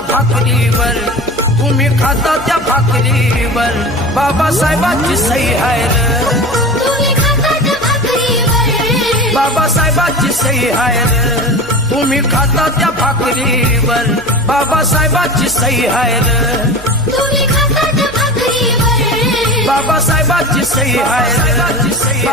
त्या भाकरीवर, तुम्ही खाता त्या भाकरीवर बाबासाहेबांची सही आहे रे, तुम्ही खाता त्या भाकरीवर, बाबासाहेबांची सही आहे रे, तुम्ही खाता त्या भाकरीवर बाबासाहेबांची सही आहे रे, तुम्ही खाता त्या भाकरीवर, बाबासाहेबांची सही आहे रे.